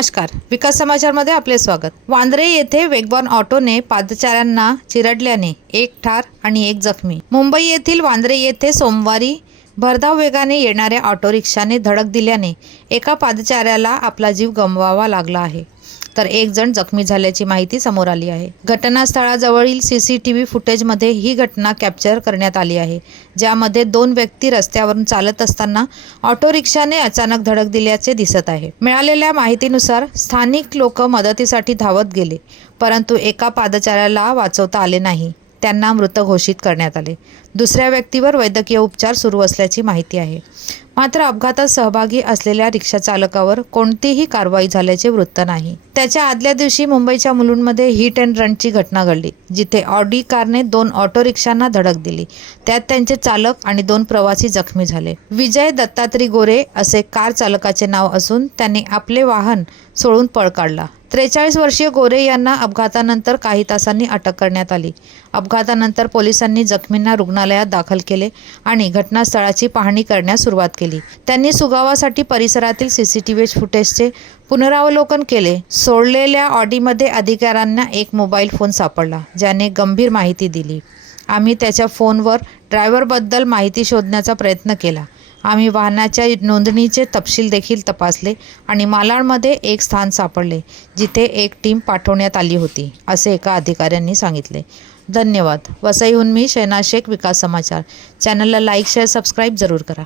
नमस्कार, विकास समाचारमध्ये आपले स्वागत। वांद्रे येथे वेगवान ऑटोने पादचाऱ्यांना चिरडल्याने एक ठार आणि एक जखमी। मुंबई येथील वांद्रे येथे सोमवारी भरधाव वेगाने येणाऱ्या ऑटो रिक्षाने धडक दिल्याने एका पादचाऱ्याला आपला जीव गमवावा लागला आहे, तर एक जण जखमी झाल्याची माहिती समोर आली आहे। घटनास्थळाजवळील सीसीटीव्ही फुटेजमध्ये ही घटना कॅप्चर करण्यात आली आहे, ज्यामध्ये दोन व्यक्ती रस्त्यावरून चालत असताना ऑटो रिक्षाने अचानक धडक दिल्याचे दिसत आहे। मिळालेल्या माहितीनुसार स्थानिक लोक मदतीसाठी धावत गेले, परंतु एका पादचाऱ्याला वाचवता आले नाही, त्यांना मृत घोषित करण्यात आले। दुसऱ्या व्यक्तीवर वैद्यकीय उपचार सुरू असल्याची माहिती आहे। मात्र अपघातात सहभागी असलेल्या रिक्षा चालकावर कोणतीही कारवाई झाल्याचे वृत्त नाही। त्याच्या आदल्या दिवशी मुंबईच्या मुलुंडमध्ये हिट अँड रनची घटना घडली, जिथे ऑडी कारने दोन ऑटो रिक्षांना धडक दिली। त्यात त्यांचे चालक आणि दोन प्रवासी जखमी झाले। विजय दत्तात्री गोरे असे कार चालकाचे नाव असून त्यांनी आपले वाहन सोडून पळ काढला। 43 वर्षीय गोरे यांना अपघातानंतर काही तासांनी अटक करण्यात आली। अपघातानंतर पोलिसांनी जखमींना रुग्णालयात दाखल केले आणि घटनास्थळाची पाहणी करण्यास सुरुवात केली। त्यांनी सुगावासाठी परिसरातील सीसीटीव्ही फुटेजचे पुनरावलोकन केले। सोडलेल्या ऑडीमध्ये अधिकाऱ्यांना एक मोबाईल फोन सापडला, ज्याने गंभीर माहिती दिली। आम्ही त्याच्या फोनवर ड्रायव्हरबद्दल माहिती शोधण्याचा प्रयत्न केला। आम्ही वाहनाच्या नोंदणीचे तपशील देखील तपासले आणि मालाडमध्ये एक स्थान सापडले, जिथे एक टीम पाठवण्यात आली होती, असे एका अधिकाऱ्यांनी सांगितले। धन्यवाद। वसईहून मी शहनाज शेख, विकास समाचार। चॅनलला लाईक, शेअर, सबस्क्राईब जरूर करा।